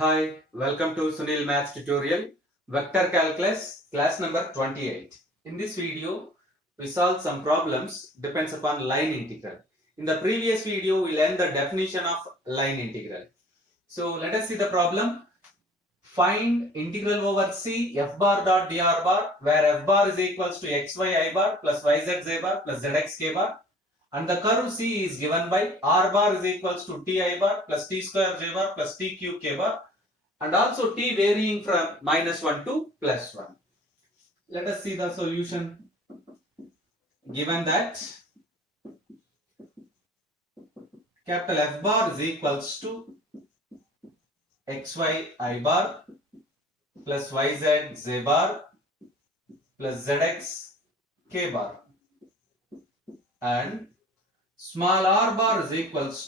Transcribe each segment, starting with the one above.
Hi, welcome to Sunil Maths tutorial, Vector Calculus, class number 28. In this video, we solve some problems depends upon line integral. In the previous video, we learned the definition of line integral. So let us see the problem. Find integral over C f bar dot dr bar, where f bar is equals to xy I bar plus yz z bar plus zx k bar. And the curve C is given by r bar is equals to t I bar plus t square j bar plus t cube k bar, and also t varying from -1 to +1. Let us see the solution. Given that capital F bar is equals to xy I bar plus yz z bar plus zx k bar, and small r bar is equals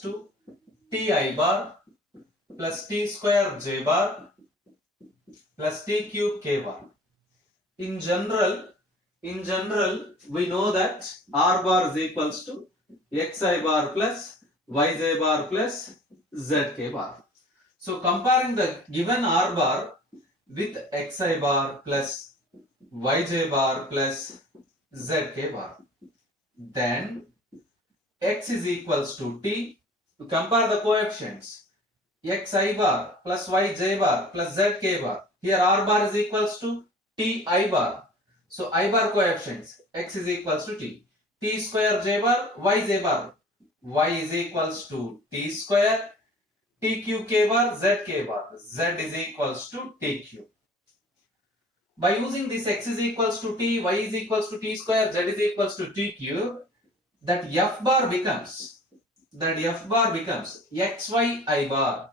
to t I bar plus t square j bar plus t cube k bar. In general, we know that r bar is equals to xi bar plus yj bar plus zk bar. So comparing the given r bar with xi bar plus yj bar plus zk bar, then x is equals to t. To compare the coefficients, xi bar plus yj bar plus zk bar. Here r bar is equals to t I bar. So I bar coefficients, x is equals to t. T square j bar, yj bar. Y is equals to t square. T cube k bar, zk bar. Z is equals to t cube. By using this x is equals to t, y is equals to t square, z is equals to t cube, that f bar becomes xy I bar,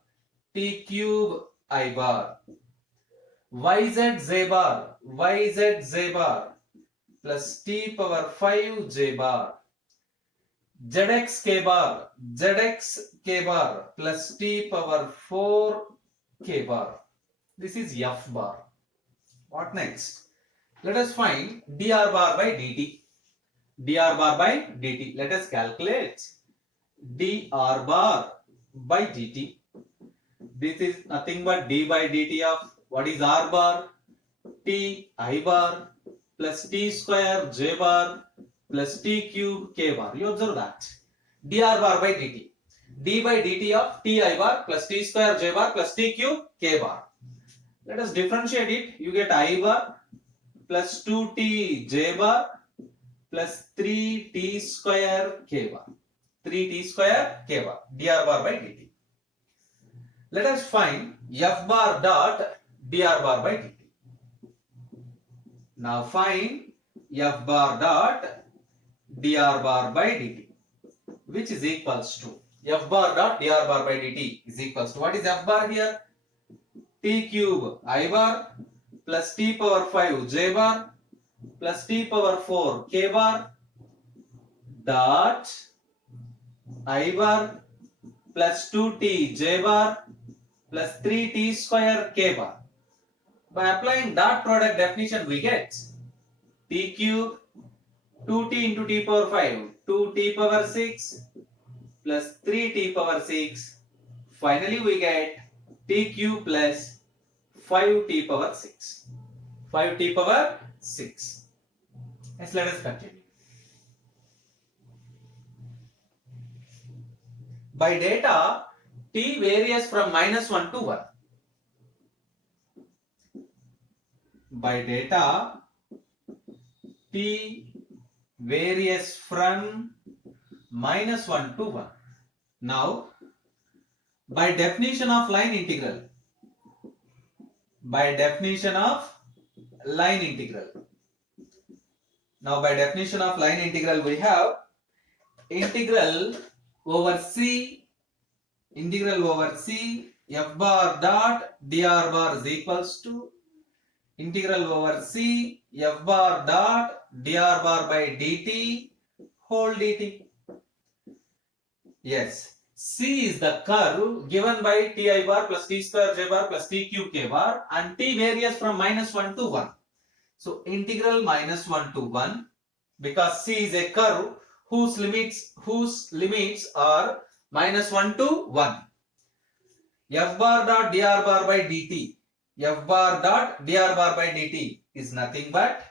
t cube I bar, yz z bar plus t power 5 j bar, zx k bar plus t power 4 k bar. This is f bar. What next? Let us find dr bar by dt. Let us calculate dr bar by dt. This is nothing but d by dt of what is r bar? T I bar plus t square j bar plus t cube k bar. You observe that. dr bar by dt. d by dt of t I bar plus t square j bar plus t cube k bar. Let us differentiate it. You get I bar plus 2t j bar plus 3t square k bar. 3t square k bar. dr bar by dt. Let us find f bar dot dr bar by dt. Now find f bar dot dr bar by dt, which is equals to f bar dot dr bar by dt is equals to, what is f bar here? T cube I bar plus t power 5 j bar plus t power 4 k bar dot I bar plus 2t j bar plus 3t square k bar. By applying dot product definition, we get t cube 2t into t power 5, 2t power 6 plus 3t power 6. Finally, we get t cube plus 5t power 6. 5t power 6. Yes, let us continue. By data, t varies from -1 to 1. By data, t varies from -1 to 1. Now, by definition of line integral, Now, by definition of line integral, we have integral over C f bar dot dr bar is equals to integral over C f bar dot dr bar by dt whole dt. Yes, C is the curve given by t I bar plus t square j bar plus t cube k bar, and t varies from -1 to 1. So integral -1 to 1, because C is a curve whose limits are -1 to 1. f bar dot dr bar by dt. F bar dot dr bar by dt is nothing but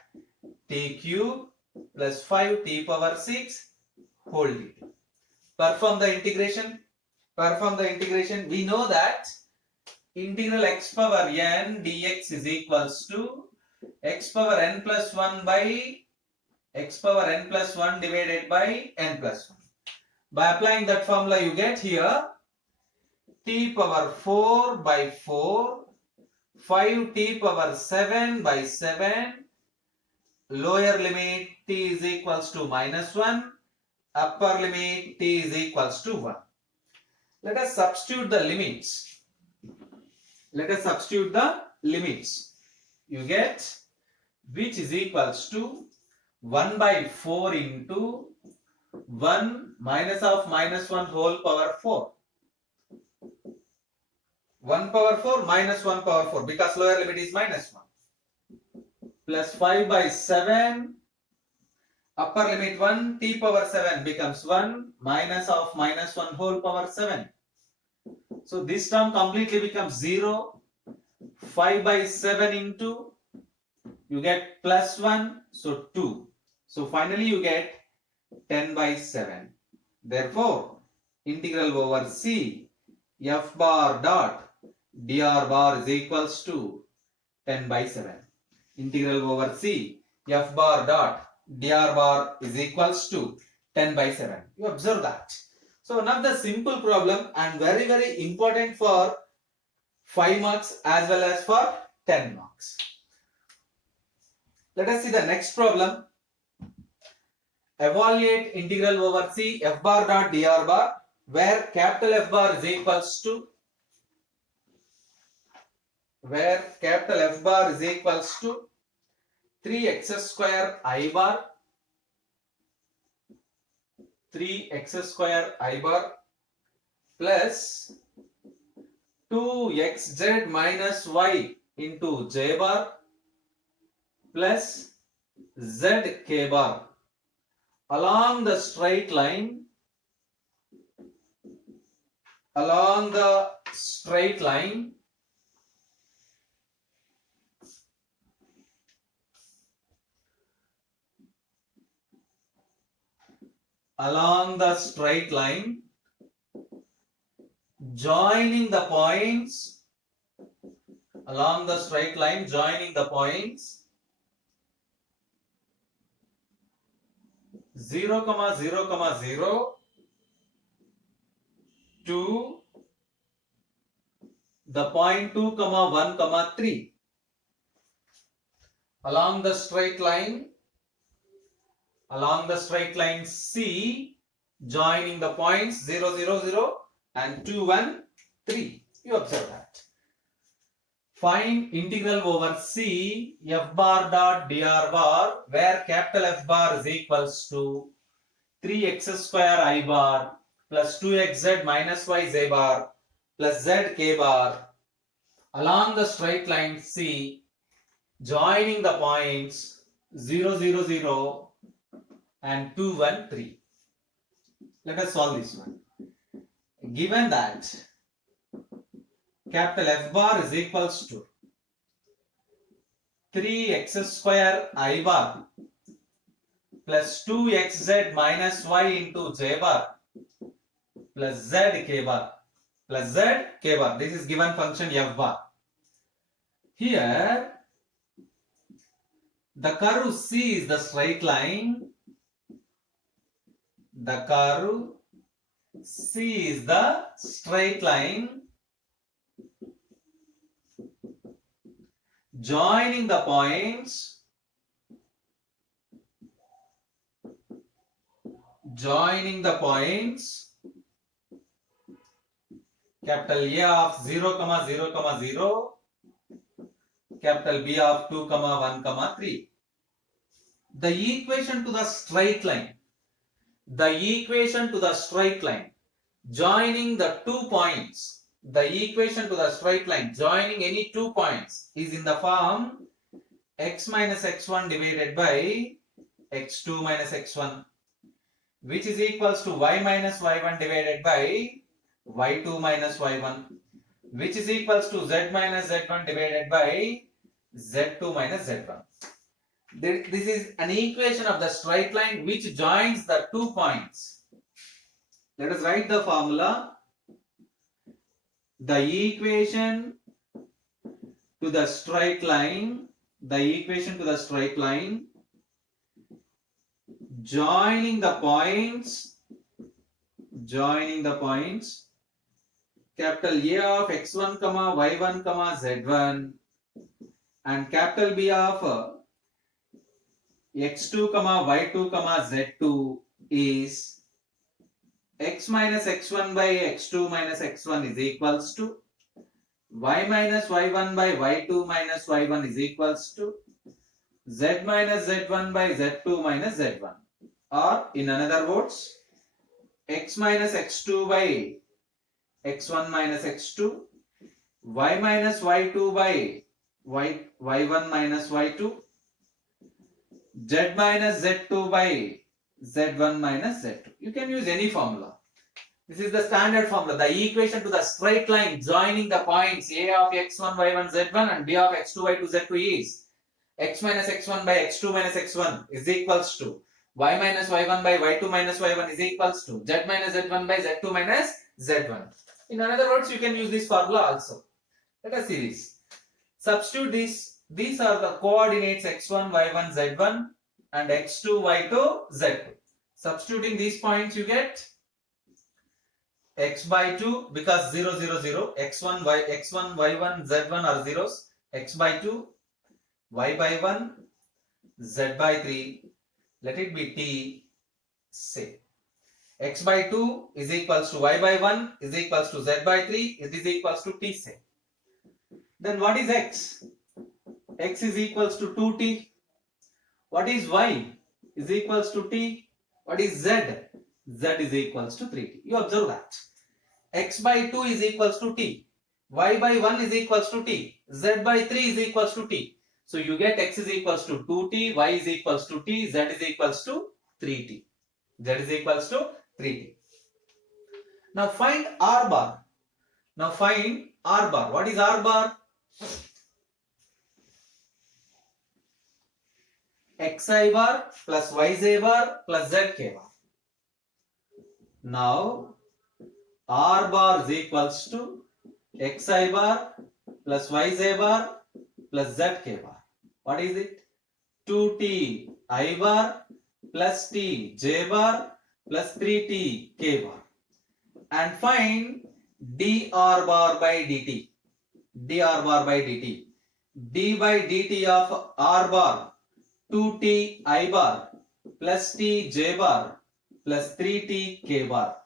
t cube plus 5t power 6 whole dt. Perform the integration. Perform the integration. We know that integral x power n dx is equals to x power n plus 1 by x power n plus 1 divided by n plus 1. By applying that formula, you get here t power 4 by 4, 5t power 7 by 7, lower limit t is equals to minus 1, upper limit t is equals to 1. Let us substitute the limits. Let us substitute the limits. You get which is equals to 1 by 4 into 1 minus of minus 1 whole power 4. 1 power 4 minus 1 power 4 because lower limit is minus 1. Plus 5 by 7. Upper limit 1 t power 7 becomes 1 minus of minus 1 whole power 7. So this term completely becomes 0. 5 by 7 into you get plus 1, so 2. So finally you get 10 by 7. Therefore, integral over c f bar dot dr bar is equals to 10 by 7. Integral over c f bar dot dr bar is equals to 10 by 7. You observe that. So one of the simple problem and very important for 5 marks as well as for 10 marks. Let us see the next problem. Evaluate integral over c f bar dot dr bar where capital F bar is equals to 3x square I bar 3x square I bar plus 2xz minus y into j bar plus zk bar along the straight line along the straight line joining the points 0, 0, 0 to the point 2, 1, 3 along the straight line C joining the points 0, 0, 0 and 2, 1, 3. You observe that. Find integral over c f bar dot dr bar where capital F bar is equals to 3x square I bar plus 2xz minus yj bar plus zk bar along the straight line C joining the points 0, 0, 0 and 2, 1, 3. Let us solve this one. Given that capital F bar is equals to 3x square I bar plus 2xz minus y into j bar plus zk bar. This is given function F bar. Here the curve C is the straight line. The curve C is the straight line joining the points capital A of 0, 0, 0, capital B of 2, 1, 3. The equation to the straight line joining the 2 points, joining any 2 points is in the form x minus x1 divided by x2 minus x1, which is equals to y minus y1 divided by y2 minus y1, which is equals to z minus z1 divided by z2 minus z1. This is an equation of the straight line which joins the 2 points. Let us write the formula. The equation to the straight line, joining the points, capital A of x1, y1, z1 and capital B of x2, y2, z2 is x minus x1 by x2 minus x1 is equals to y minus y1 by y2 minus y1 is equals to z minus z1 by z2 minus z1, or in another words, x minus x2 by x1 minus x2, y minus y2 by y1 minus y2, z minus z2 by z1 minus z2. You can use any formula. This is the standard formula. The equation to the straight line joining the points A of x1, y1, z1 and B of x2, y2, z2 is x minus x1 by x2 minus x1 is equals to y minus y1 by y2 minus y1 is equals to z minus z1 by z2 minus z1. In other words, you can use this formula also. Let us see this. Substitute this. These are the coordinates x1, y1, z1 and x2, y2, z2. Substituting these points, you get x by 2 because 0, 0, 0. x1, y1, z1 are zeros. X by 2, y by 1, z by 3. Let it be t. Say x by 2 is equals to y by 1 is equals to z by 3. It is equals to t. Say. Then what is x? X is equals to 2t. What is y? Is equals to t. What is z? Z is equals to 3t. You observe that. X by 2 is equals to t. Y by 1 is equals to t. Z by 3 is equals to t. So you get x is equals to 2t, y is equals to t, z is equals to 3t. Z is equals to 3t. Now find r bar. What is r bar? xi bar plus yj bar plus zk bar. Now r bar is equals to xi bar plus yj bar plus zk bar. What is it? 2t I bar plus t j bar plus 3t k bar. And find dr bar by dt. dr bar by dt. d by dt of r bar 2t I bar plus t j bar plus 3t k bar.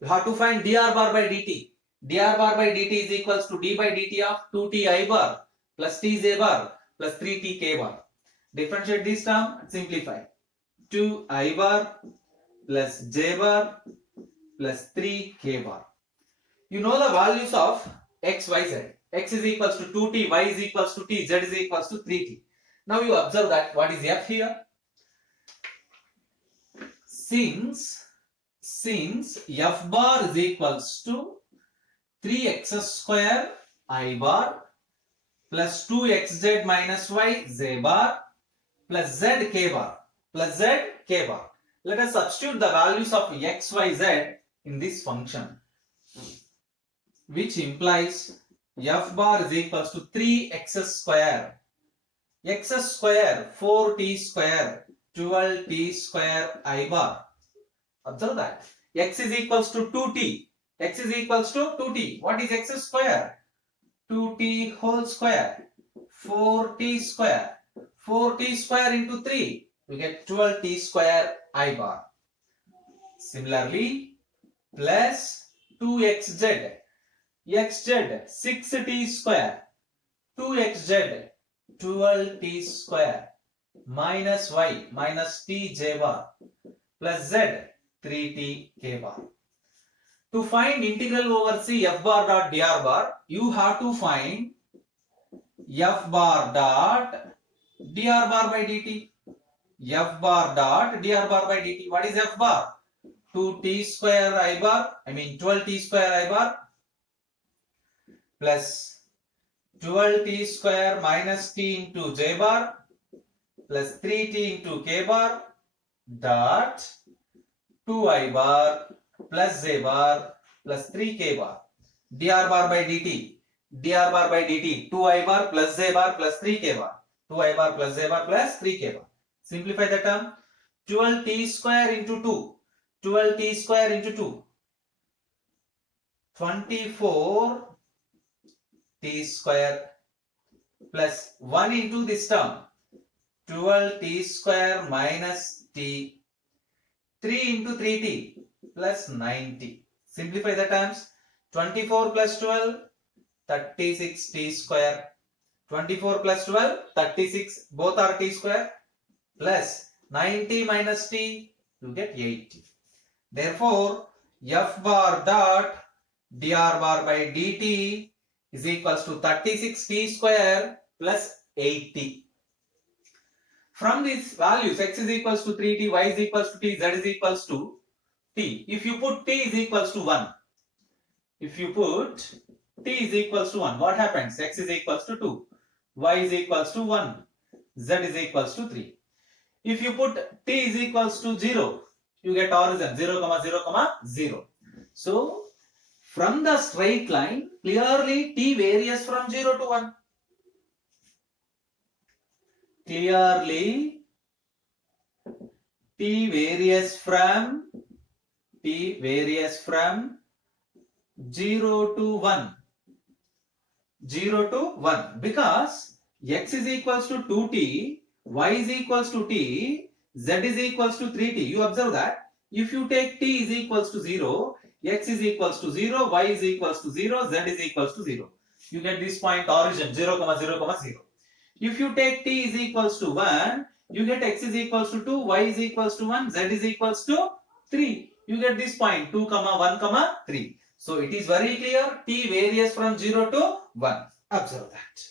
You have to find dr bar by dt. dr bar by dt is equals to d by dt of 2t I bar plus t j bar plus 3t k bar. Differentiate this term and simplify. 2 I bar plus j bar plus 3 k bar. You know the values of x, y, z. X is equals to 2t, y is equals to t, z is equals to 3t. Now you observe that what is f here? Since f bar is equals to 3x square I bar plus 2xz minus y z bar plus z k bar. Let us substitute the values of x, y, z in this function, which implies f bar is equals to 3x square. X square 4t square 12t square I bar. Observe that. X is equals to 2t. X is equals to 2t. What is x square? 2t whole square. 4t square. 4t square into 3. We get 12t square I bar. Similarly, plus 2xz. xz 6t square. 2xz 12t square minus y minus t j bar plus z 3t k bar. To find integral over c f bar dot dr bar, you have to find f bar dot dr bar by dt. f bar dot dr bar by dt. What is f bar? 2t square I bar, 12t square I bar plus 12t square minus t into j bar plus 3t into k bar dot 2I bar plus j bar plus 3k bar dr bar by dt 2I bar plus j bar plus 3k bar 2I bar plus j bar plus 3k bar. Simplify the term. 12t square into 2 12t square into 2 24t square plus 1 into this term 12t square minus t 3 into 3t plus 9t. Simplify the terms. 24 plus 12 36t square 24 plus 12 36 both are t square plus 90 minus t you get 80. Therefore f bar dot dr bar by dt is equals to 36t square plus 80. From these values x is equals to 3t, y is equals to t, z is equals to t. If you put t is equals to 1, if you put t is equals to 1, what happens? X is equals to 2, y is equals to 1, z is equals to 3. If you put t is equals to 0, you get origin 0, 0, 0. So, from the straight line, clearly t varies from 0 to 1. Clearly, t varies from 0 to 1. 0 to 1 because x is equals to 2t, y is equals to t, z is equals to 3t. You observe that if you take t is equals to 0, x is equals to 0, y is equals to 0, z is equals to 0. You get this point origin 0, 0, 0. If you take t is equals to 1, you get x is equals to 2, y is equals to 1, z is equals to 3. You get this point 2, 1, 3. So it is very clear t varies from 0 to 1. Observe that.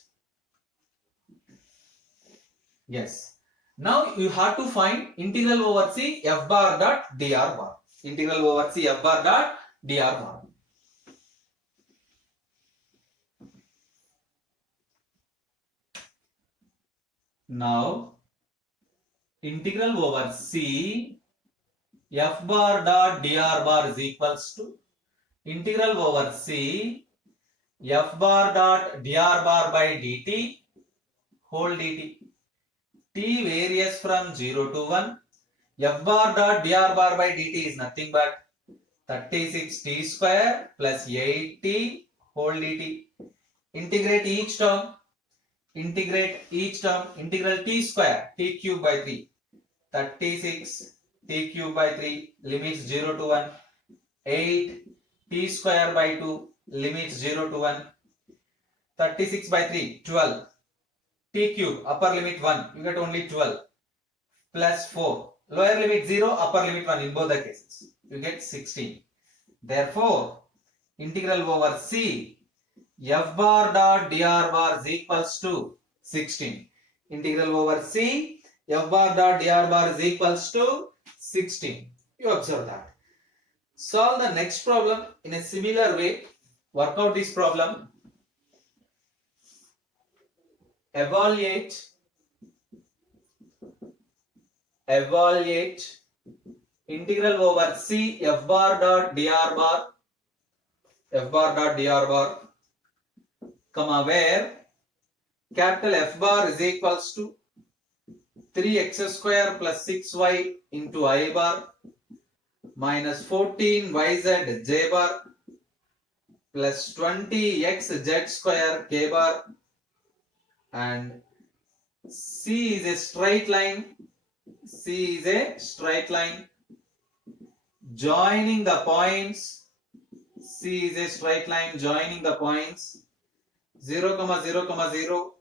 Yes. Now you have to find integral over c f bar dot dr bar. Integral over c f bar dot dr bar. Now integral over c f bar dot dr bar is equals to integral over c f bar dot dr bar by dt whole dt. T varies from 0 to 1. F bar dot dr bar by dt is nothing but 36t square plus 8t whole dt. Integrate each term. Integral t square t cube by 3. 36 t cube by 3 limits 0 to 1. 8 t square by 2 limits 0 to 1. 36 by 3 12. T cube upper limit 1 you get only 12 plus 4 lower limit 0 upper limit 1 in both the cases you get 16. Therefore integral over c f bar dot dr bar is equals to 16. Integral over c f bar dot dr bar is equals to 16. You observe that. Solve the next problem in a similar way. Work out this problem. Evaluate integral over c f bar dot dr bar comma where capital F bar is equals to 3x square plus 6y into I bar minus 14yz j bar plus 20x square k bar, and C is a straight line. C is a straight line joining the points. C is a straight line joining the points 0, 0, 0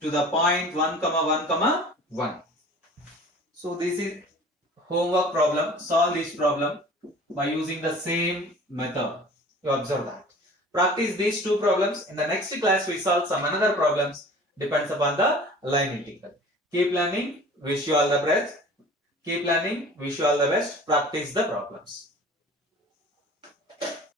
to the point 1, 1, 1. So this is homework problem. Solve this problem by using the same method. You observe that. Practice these two problems. In the next class we solve some another problems. Depends upon the line integral. Keep learning. Wish you all the best. Keep learning. Wish you all the best. Practice the problems.